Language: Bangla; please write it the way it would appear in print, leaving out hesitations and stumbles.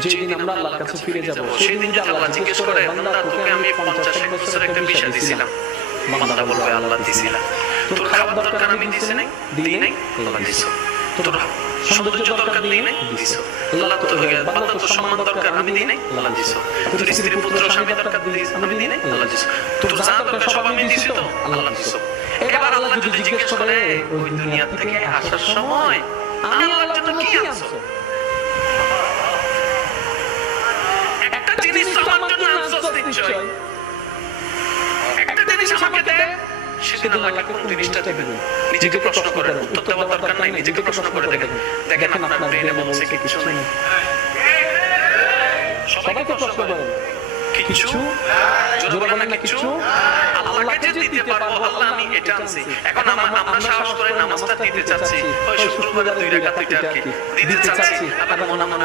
যেদিন আমরা আল্লাহর কাছে ফিরে যাব সেদিন যদি আল্লাহ জিজ্ঞেস করে বান্দা তোকে আমি 50 বছর একটা বিষয় দিয়েছিলাম, বান্দা বলবে আল্লাহ দিয়েছিলাম। তোর খাবার দরকার আমি দিছি নাই, দিই নাই, আল্লাহ দিছো। তোর সৌন্দর্য দরকার দিই নাই, দিছো। আল্লাহ তো বান্দা তোর সম্মান দরকার আমি দিই নাই, আল্লাহ দিছো। তোর স্ত্রী পুত্র স্বামী দরকার আমি দিই নাই, আল্লাহ দিছো। তোর যা দরকার সব আমি দিছি তো, আল্লাহ দিছো। এবার আল্লাহ যদি জিজ্ঞেস করে ওই দুনিয়া থেকে আসার সময় আমি আল্লাহর জন্য কি আনছো? একটা জিনিস আমার জন্য আনছো নিশ্চয়। একটা জিনিস আমাকে দে, সেদিন আল্লাহকে কোন জিনিসটা দিবেন? নিজেকে প্রশ্ন করেন, উত্তর দেওয়ার দরকার নাই, নিজেকে প্রশ্ন করে দেখেন। দেখেন আপনার ব্রেনে বলছে কি কিছু নেই। সবাইকে প্রশ্ন করেন কিছু, জোরে বলেন না কিছু। আল্লাহকে যে দিতে পারবো, আল্লাহ আমি এটা আনছি। এখন আমরা সাহস করে নামাজটা দিতে চাচ্ছি, ওই শুক্রবারে 2 রাকাত এটা কি দিতে চাচ্ছি, আবার মনে মনে